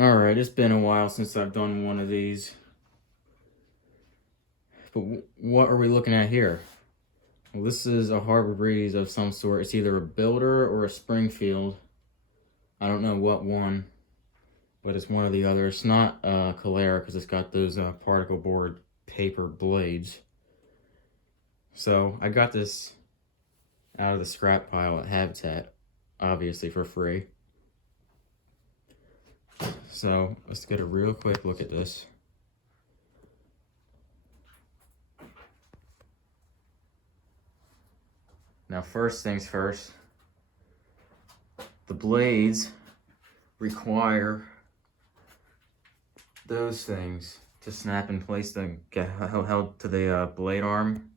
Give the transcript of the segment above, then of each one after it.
Alright, it's been a while since I've done one of these. But what are we looking at here? Well, this is a Harbor Breeze of some sort. It's either a Builder or a Springfield. I don't know what one, but it's one or the other. It's not Calera because it's got those particle board paper blades. So I got this out of the scrap pile at Habitat, obviously for free. So let's get a real quick look at this. Now, first things first, the blades require those things to snap in place to get held to the blade arm,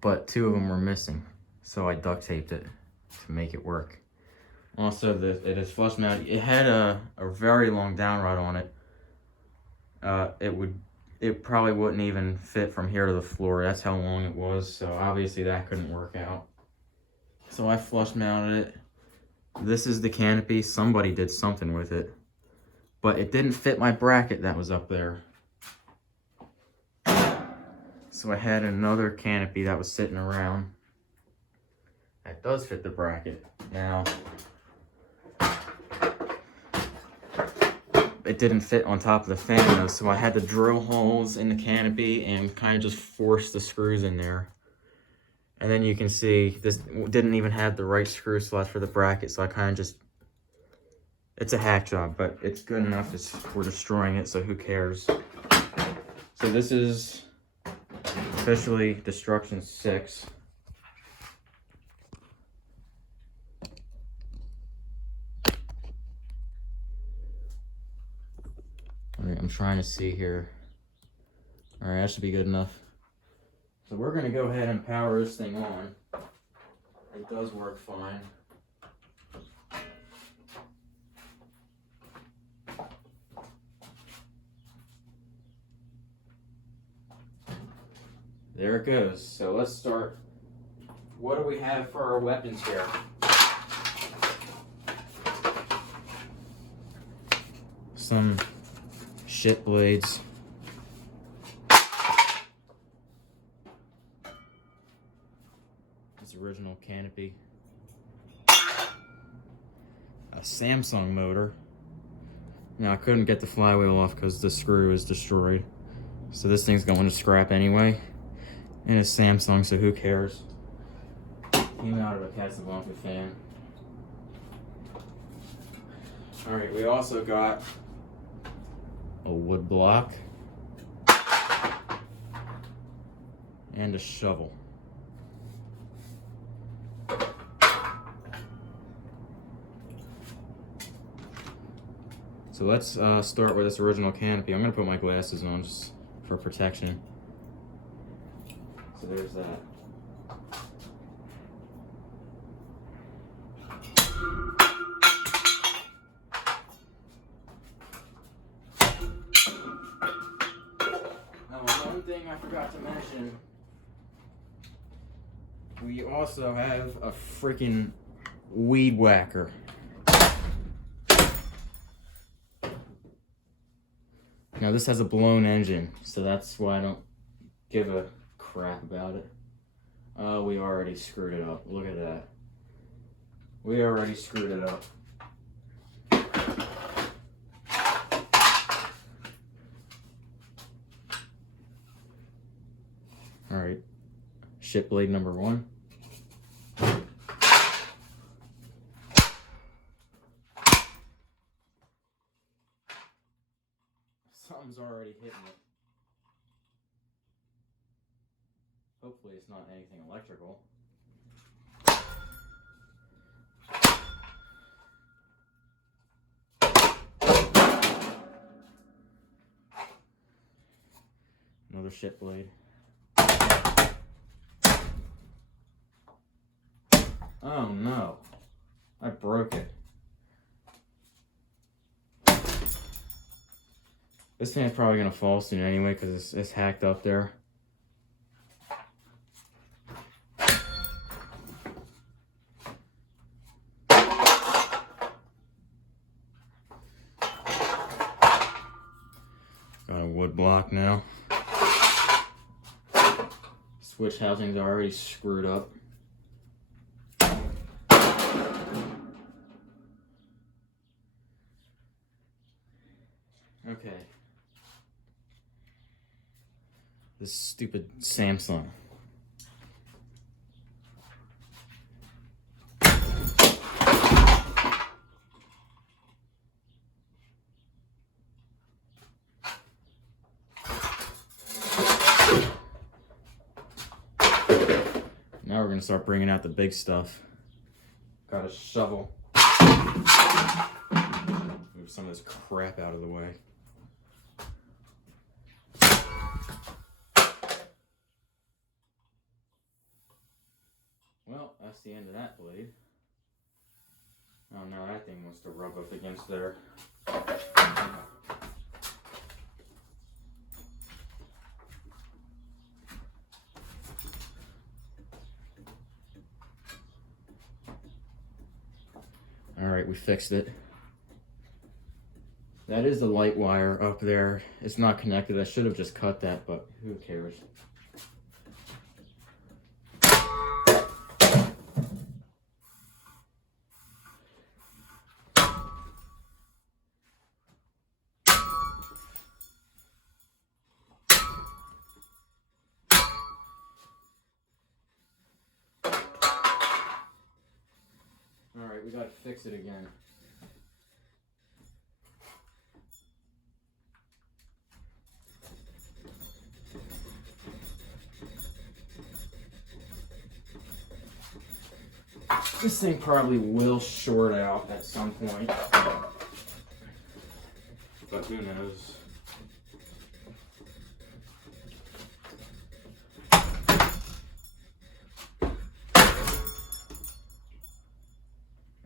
but two of them were missing, so I duct taped it to make it work. Also, it is flush mounted. It had a very long down rod on it. It probably wouldn't even fit from here to the floor. That's how long it was. So obviously that couldn't work out. So I flush mounted it. This is the canopy. Somebody did something with it, but it didn't fit my bracket that was up there. So I had another canopy that was sitting around. That does fit the bracket. Now, it didn't fit on top of the fan though, so I had to drill holes in the canopy and kind of just force the screws in there. And then you can see this didn't even have the right screw slots for the bracket, so I kind of just, it's a hack job, but it's good enough. We're destroying it, so who cares? So this is officially Destruction 6. Alright, I'm trying to see here. Alright, that should be good enough. So we're going to go ahead and power this thing on. It does work fine. There it goes. So let's start. What do we have for our weapons here? Some shit blades. This original canopy. A Samsung motor. Now I couldn't get the flywheel off because the screw is destroyed. So this thing's going to scrap anyway. And it's Samsung, so who cares? Came out of a Casablanca fan. Alright, we also got a wood block and a shovel. So let's start with this original canopy. I'm going to put my glasses on just for protection. So there's that. One thing I forgot to mention, we also have a freaking weed whacker. Now this has a blown engine, so that's why I don't give a crap about it. We already screwed it up. Look at that. We already screwed it up. Alright, ship blade number 1. Something's already hitting it. Hopefully it's not anything electrical. Another ship blade. Oh no, I broke it. This thing's probably gonna fall soon anyway because it's hacked up there. wood block now. Switch housings are already screwed up. Okay. This stupid Samsung. Now we're gonna start bringing out the big stuff. Got a shovel. Move some of this crap out of the way. Well, that's the end of that blade. Oh no, that thing wants to rub up against there. Alright, we fixed it. That is the light wire up there. It's not connected. I should have just cut that, but who cares? Alright, we gotta fix it again. This thing probably will short out at some point, but who knows?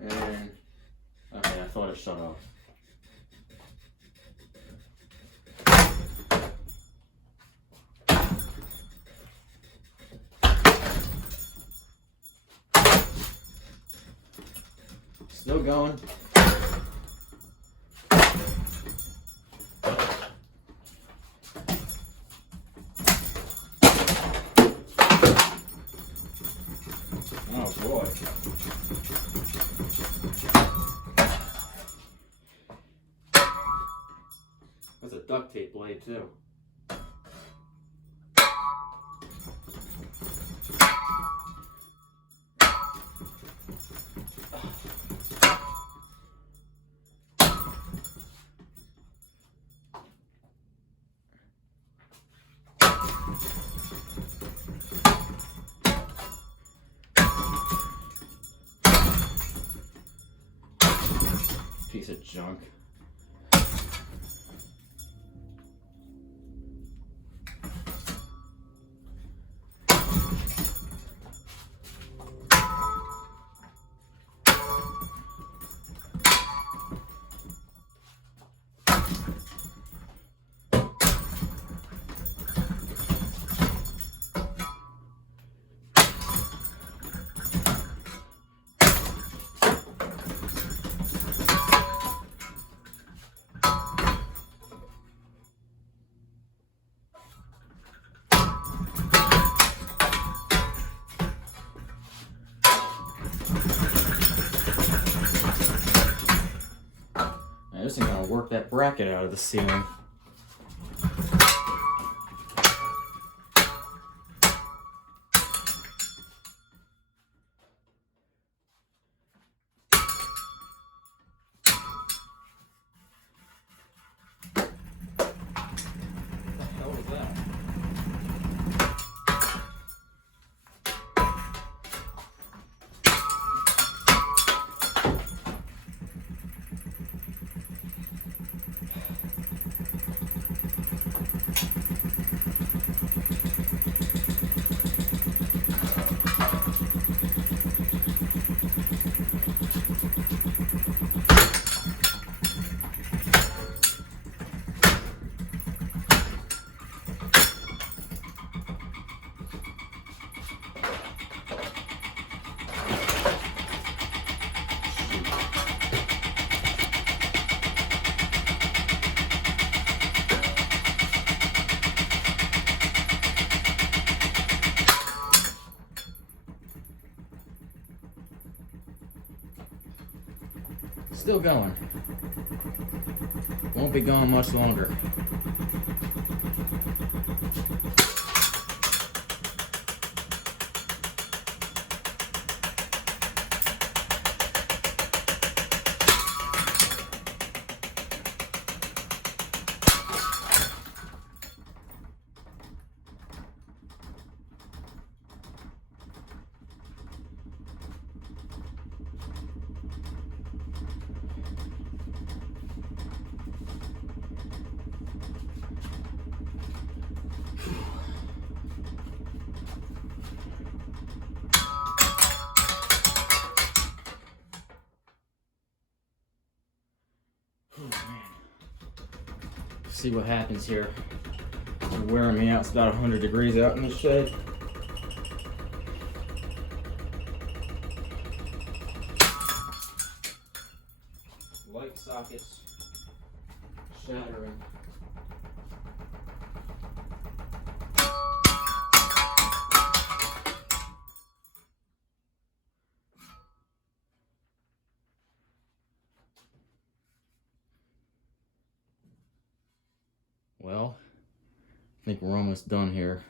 And, okay, I thought it shut off. Still going. Oh boy. That's a duct tape blade too. Piece of junk. This ain't gonna work that bracket out of the ceiling. Still going. Won't be going much longer. See what happens here. They're wearing me out. It's about 100 degrees out in the shed. Light sockets shattering. Well, I think we're almost done here.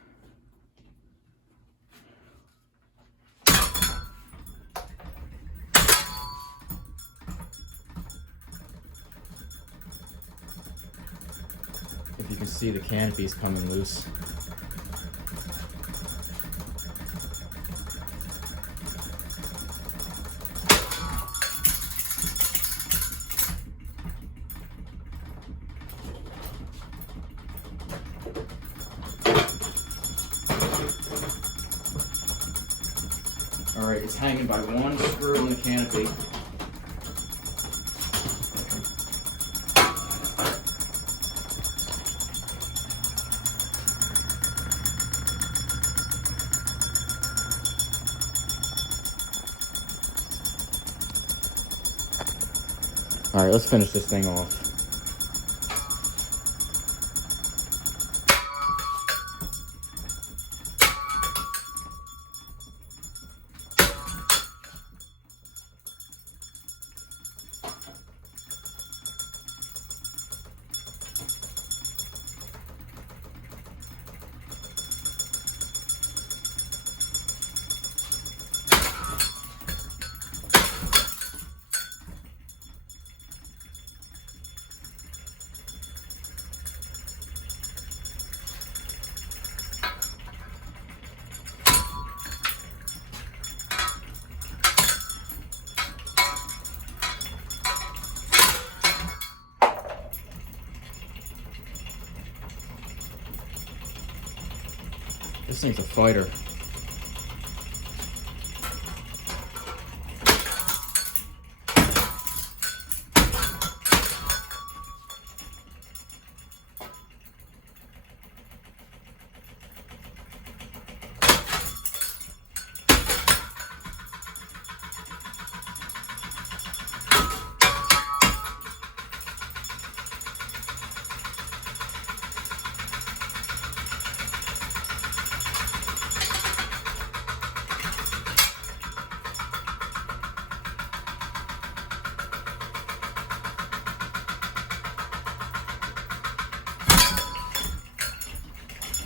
If you can see, the canopy's coming loose. Alright, it's hanging by one screw on the canopy. Alright, let's finish this thing off. This thing's a fighter.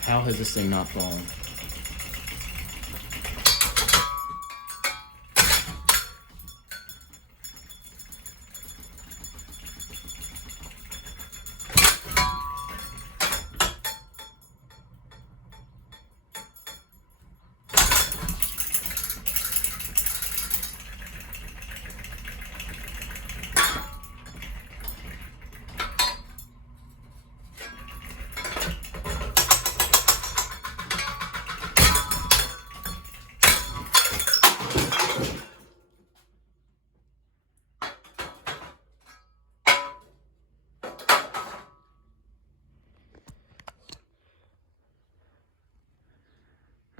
How has this thing not fallen?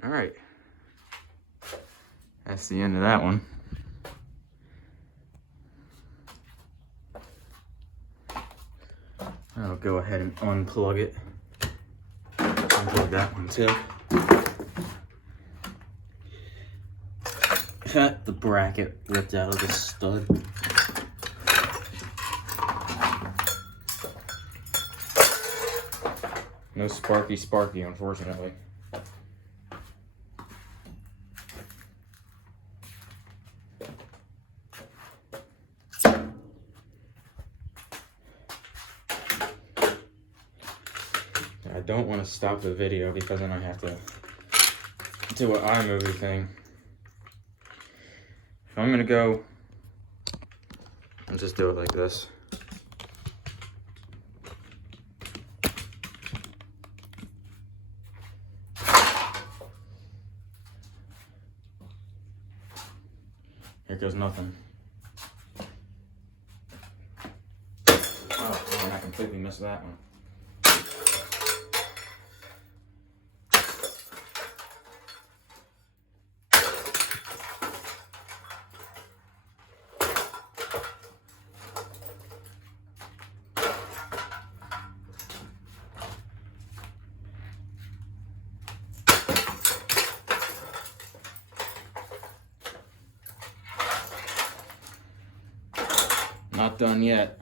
All right, that's the end of that one. I'll go ahead and unplug it. Unplug that one too. Got the bracket ripped out of the stud. No sparky, unfortunately. I don't want to stop the video because then I have to do an iMovie thing. So I'm gonna go and just do it like this. Here goes nothing. Oh man, I completely missed that one. Not done yet.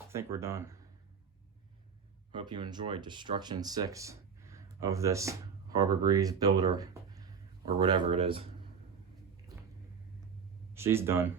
I think we're done. Hope you enjoyed Destruction 6 of this Harbor Breeze Builder or whatever it is. She's done.